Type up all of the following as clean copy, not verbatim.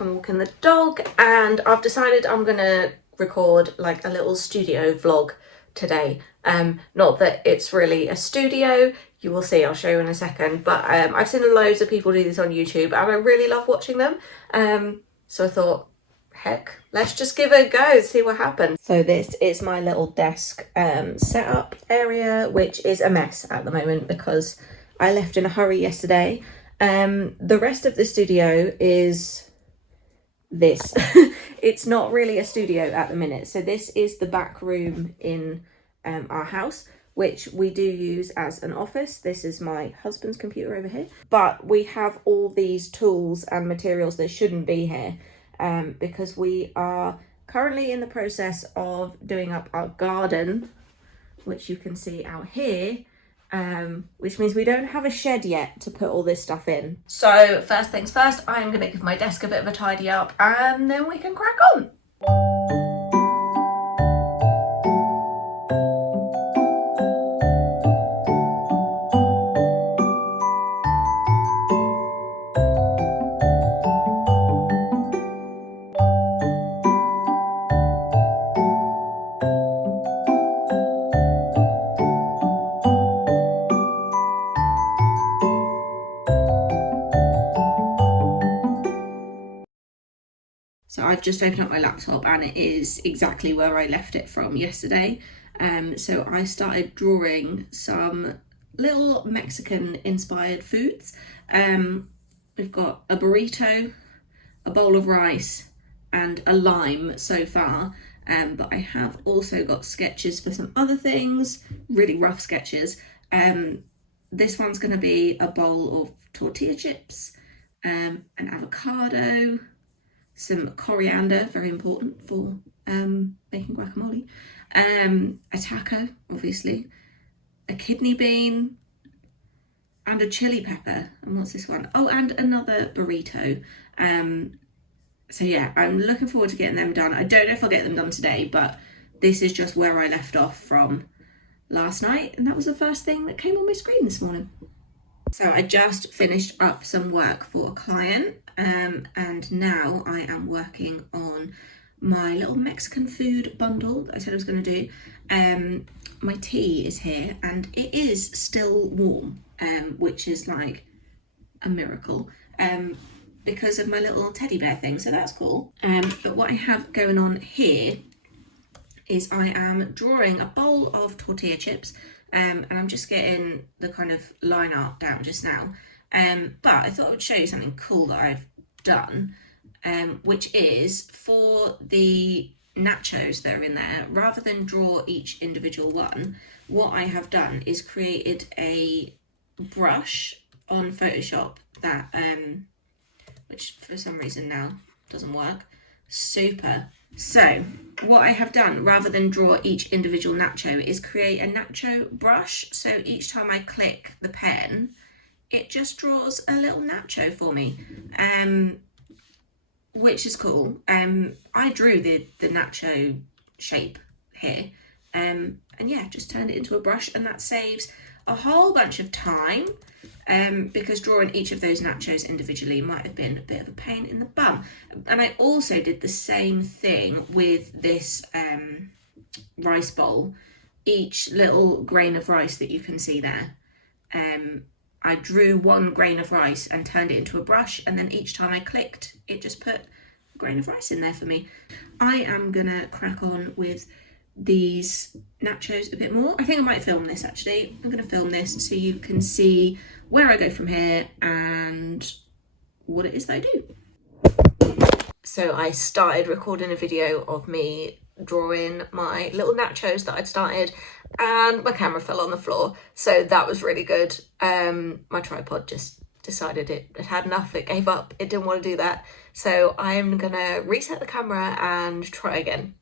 from walking the dog, and I've decided I'm gonna record like a little studio vlog today. Not that it's really a studio, you will see, I'll show you in a second, but I've seen loads of people do this on YouTube and I really love watching them. So I thought, heck, let's just give it a go, see what happens. So this is my little desk setup area, which is a mess at the moment because I left in a hurry yesterday. The rest of the studio is this. It's not really a studio at the minute. So this is the back room in our house, which we do use as an office. This is my husband's computer over here, but we have all these tools and materials that shouldn't be here because we are currently in the process of doing up our garden, which you can see out here, which means we don't have a shed yet to put all this stuff in. So first things first, I'm going to give my desk a bit of a tidy up and then we can crack on. So I've just opened up my laptop and it is exactly where I left it from yesterday. So I started drawing some little Mexican inspired foods. We've got a burrito, a bowl of rice and a lime so far. But I have also got sketches for some other things, really rough sketches. This one's going to be a bowl of tortilla chips, an avocado, some coriander, very important for making guacamole, a taco, obviously, a kidney bean, and a chili pepper. And what's this one? Oh, and another burrito. So yeah, I'm looking forward to getting them done. I don't know if I'll get them done today, but this is just where I left off from last night, and that was the first thing that came on my screen this morning. So I just finished up some work for a client, and now I am working on my little Mexican food bundle that I said I was going to do. My tea is here and it is still warm, which is like a miracle, because of my little teddy bear thing, so that's cool. But what I have going on here is I am drawing a bowl of tortilla chips, and I'm just getting the kind of line art down just now. But I thought I would show you something cool that I've done, which is for the nachos that are in there, rather than draw each individual one, what I have done is created a brush on Photoshop that, which for some reason now doesn't work. Super. So what I have done, rather than draw each individual nacho, is create a nacho brush. So each time I click the pen, it just draws a little nacho for me, which is cool. I drew the nacho shape here, and yeah, just turned it into a brush, and that saves a whole bunch of time, because drawing each of those nachos individually might have been a bit of a pain in the bum. And I also did the same thing with this rice bowl. Each little grain of rice that you can see there, I drew one grain of rice and turned it into a brush, and then each time I clicked, it just put a grain of rice in there for me. I am gonna crack on with these nachos a bit more. I think I might film this actually. I'm gonna film this so you can see where I go from here and what it is that I do. So I started recording a video of me drawing my little nachos that I'd started, and my camera fell on the floor, so that was really good. My tripod just decided it had enough, it gave up, it didn't want to do that, so I'm gonna reset the camera and try again.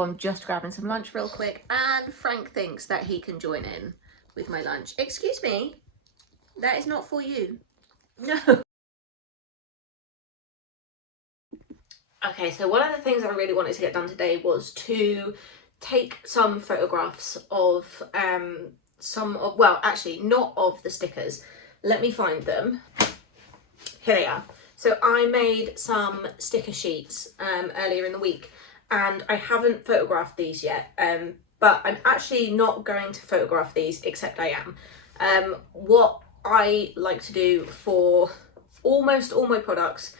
So I'm just grabbing some lunch real quick, and Frank thinks that he can join in with my lunch. Excuse me, that is not for you. No. Okay, so one of the things I really wanted to get done today was to take some photographs of well, actually not of the stickers. Let me find them. Here they are. So I made some sticker sheets earlier in the week, and I haven't photographed these yet, but I'm actually not going to photograph these, except I am. What I like to do for almost all my products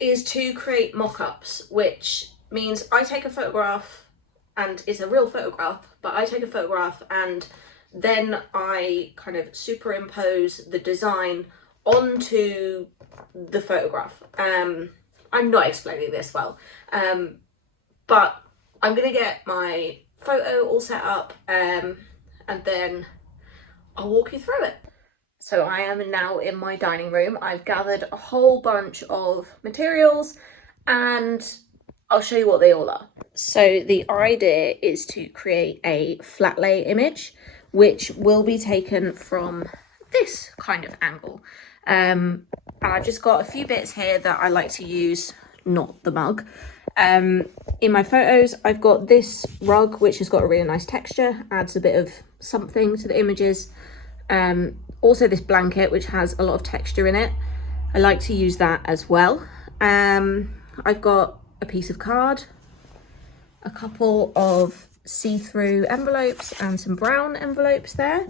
is to create mock-ups, which means I take a photograph, and it's a real photograph, but I take a photograph and then I kind of superimpose the design onto the photograph. I'm not explaining this well, but I'm gonna get my photo all set up, and then I'll walk you through it. So I am now in my dining room. I've gathered a whole bunch of materials and I'll show you what they all are. So the idea is to create a flat lay image, which will be taken from this kind of angle. And I've just got a few bits here that I like to use, not the mug. In my photos, I've got this rug, which has got a really nice texture, adds a bit of something to the images. Also this blanket, which has a lot of texture in it. I like to use that as well. I've got a piece of card, a couple of see-through envelopes and some brown envelopes there.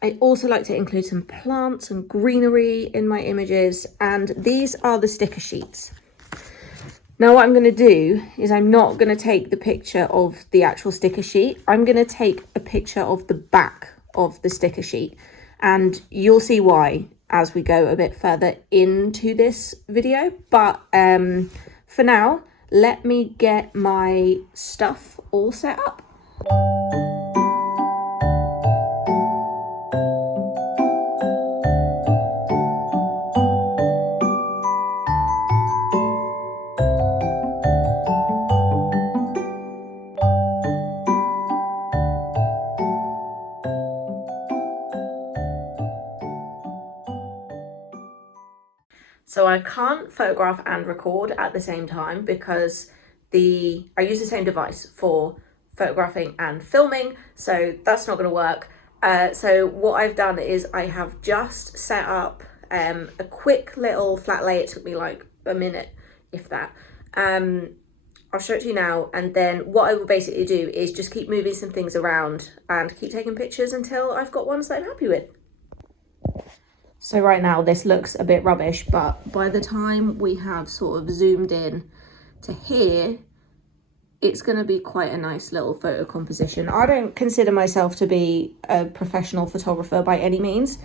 I also like to include some plants and greenery in my images, and these are the sticker sheets. Now what I'm going to do is I'm not going to take the picture of the actual sticker sheet. I'm going to take a picture of the back of the sticker sheet, and you'll see why as we go a bit further into this video. But for now, let me get my stuff all set up. So I can't photograph and record at the same time because I use the same device for photographing and filming, so that's not going to work. So what I've done is I have just set up a quick little flat lay. It took me like a minute, if that. I'll show it to you now, and then what I will basically do is just keep moving some things around and keep taking pictures until I've got ones that I'm happy with. So right now this looks a bit rubbish, but by the time we have sort of zoomed in to here, it's going to be quite a nice little photo composition. I don't consider myself to be a professional photographer by any means,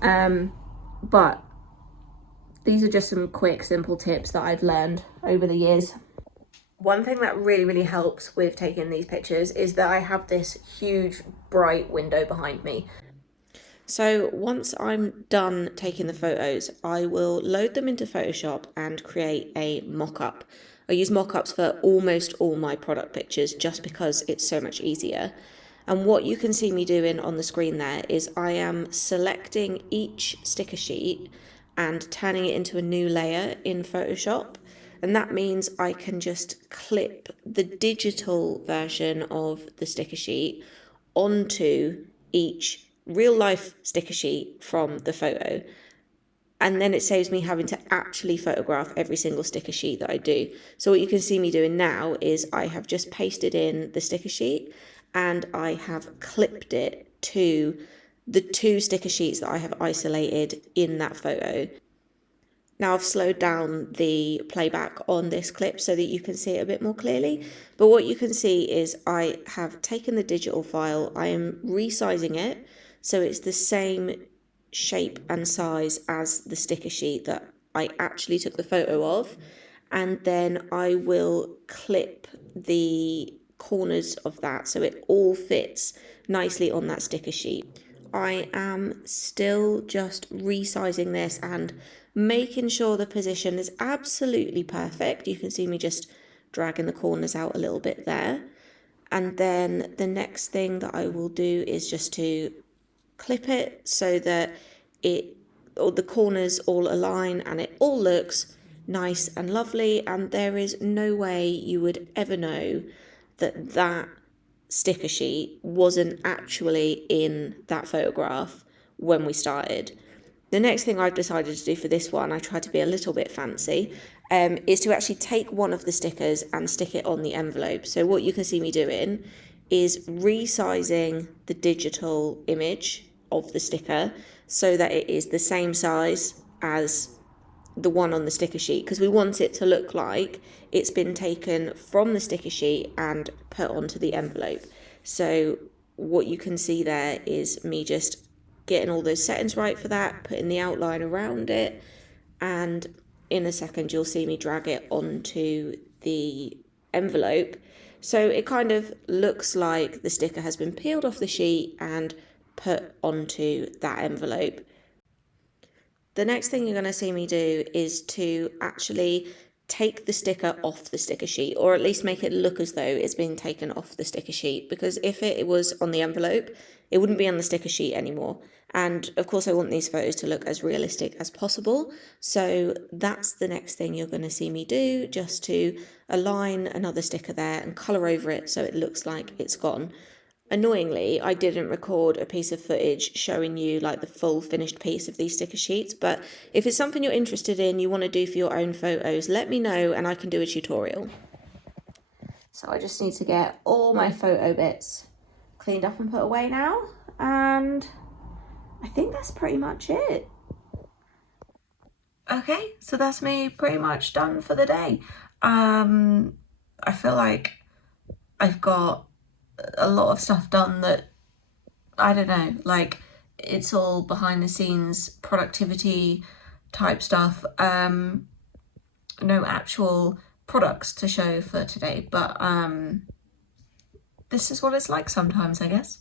but these are just some quick, simple tips that I've learned over the years. One thing that really helps with taking these pictures is that I have this huge bright window behind me. So once I'm done taking the photos, I will load them into Photoshop and create a mock-up. I use mock-ups for almost all my product pictures just because it's so much easier. And what you can see me doing on the screen there is I am selecting each sticker sheet and turning it into a new layer in Photoshop. And that means I can just clip the digital version of the sticker sheet onto each real life sticker sheet from the photo, and then it saves me having to actually photograph every single sticker sheet that I do. So what you can see me doing now is I have just pasted in the sticker sheet and I have clipped it to the two sticker sheets that I have isolated in that photo. Now I've slowed down the playback on this clip so that you can see it a bit more clearly. But what you can see is I have taken the digital file, I am resizing it so it's the same shape and size as the sticker sheet that I actually took the photo of. And then I will clip the corners of that so it all fits nicely on that sticker sheet. I am still just resizing this and making sure the position is absolutely perfect. You can see me just dragging the corners out a little bit there. And then the next thing that I will do is just to clip it so that all the corners all align and it all looks nice and lovely, and there is no way you would ever know that that sticker sheet wasn't actually in that photograph when we started. The next thing I've decided to do for this one, I tried to be a little bit fancy, is to actually take one of the stickers and stick it on the envelope. So what you can see me doing is resizing the digital image of the sticker so that it is the same size as the one on the sticker sheet, because we want it to look like it's been taken from the sticker sheet and put onto the envelope. So what you can see there is me just getting all those settings right for that, putting the outline around it, and in a second you'll see me drag it onto the envelope. So it kind of looks like the sticker has been peeled off the sheet and put onto that envelope. The next thing you're going to see me do is to actually take the sticker off the sticker sheet, or at least make it look as though it's been taken off the sticker sheet, because if it was on the envelope, it wouldn't be on the sticker sheet anymore. And of course I want these photos to look as realistic as possible, so that's the next thing you're going to see me do, just to align another sticker there and colour over it so it looks like it's gone. Annoyingly, I didn't record a piece of footage showing you like the full finished piece of these sticker sheets, but if it's something you're interested in, you want to do for your own photos, let me know and I can do a tutorial. So I just need to get all my photo bits cleaned up and put away now, and I think that's pretty much it. Okay, so that's me pretty much done for the day. I feel like I've got a lot of stuff done that, I don't know, like it's all behind the scenes productivity type stuff. No actual products to show for today, but this is what it's like sometimes, I guess.